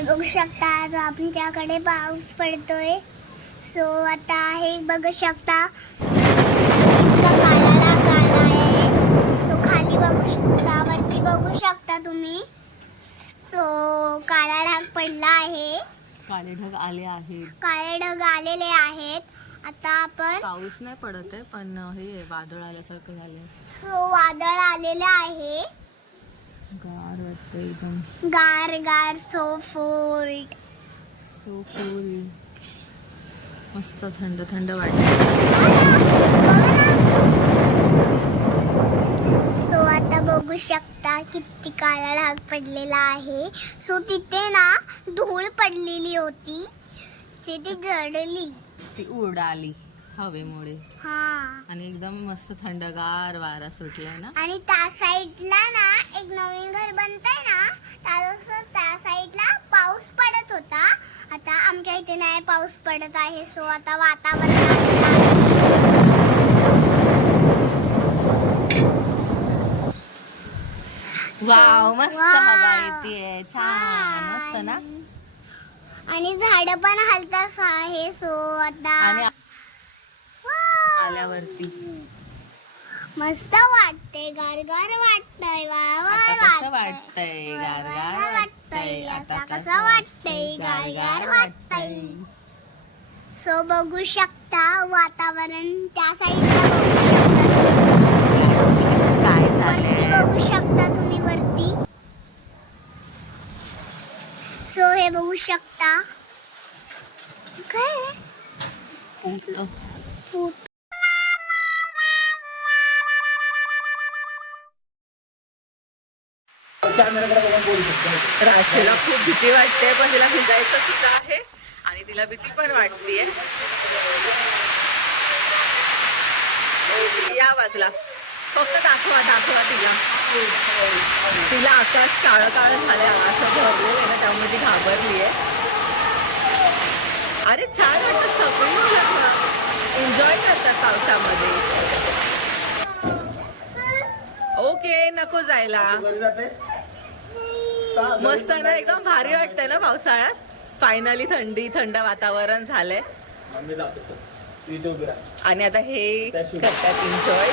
बघू शकता आज आमच्याकडे पाऊस पडतोय. सो आता हे बघू शकता. काळाला गाळ आहे. सो खाली बघू शकता वरती बघू शकता तुम्ही. सो काळा ढाग पडला आहे. काळे ढग आले आहेत. काळे ढग आलेले आहेत. आता आपण पाऊस नाही पडत आहे पण हे वादळ आल्यासारखं झालंय. सो वादळ आलेले आहे. गार वाटतं एकदम. गार गार सो फोल्ड सो कूल मस्त थंड थंड वाटतं सो आता बघू शकता किती काळा डाग पडलेला आहे. सो तिथे ना धूळ पडलेली होती. से ती जडली ती उडाली हवेमुळे. हा. आणि एकदम मस्त थंडगार वारा सुटलाय ना. आणि त्या साईडला ना एक नवीन घर बनतंय ना त्या त्या साईडला पाऊस पडत होता आता आमच्या इथे नाही पाऊस पडत आहे. सो आता वातावरण. वाव मस्त वाव. हवा येते छान मस्त ना? आणि झाड पण हलताच आहे. सो आता आणि. आल्यावरती. मस्त वाटते गारगार वाटतंय. आता कसं वाटतंय. गारगार वाटतंय. आता कसं वाटतंय? गारगार वाटतंय सो बघू शकता वातावरण त्या साईडला बघू शकता काय वरती झालंय बघू शकता तुम्ही वरती. सो हे बघू शकता. काय? मस्त. राशीला खूप भीती वाटते पण तिला भिजायचं सुद्धा आहे आणि तिला भीती पण वाटतेय. या बाजूला. फक्त दाखवा दाखवा तिला. तिला आकाश काळं काळं झालंय असं भरलेलं ना त्यामुळे ती घाबरली आहे अरे छान वाटतं सगळी एन्जॉय करतात पावसामध्ये. ओके नको जायला. मस्त ना एकदम भारी वाटतंय ना पावसाळ्यात. फायनली थंडी थंड वातावरण झालंय. आणि आता हे करतात एन्जॉय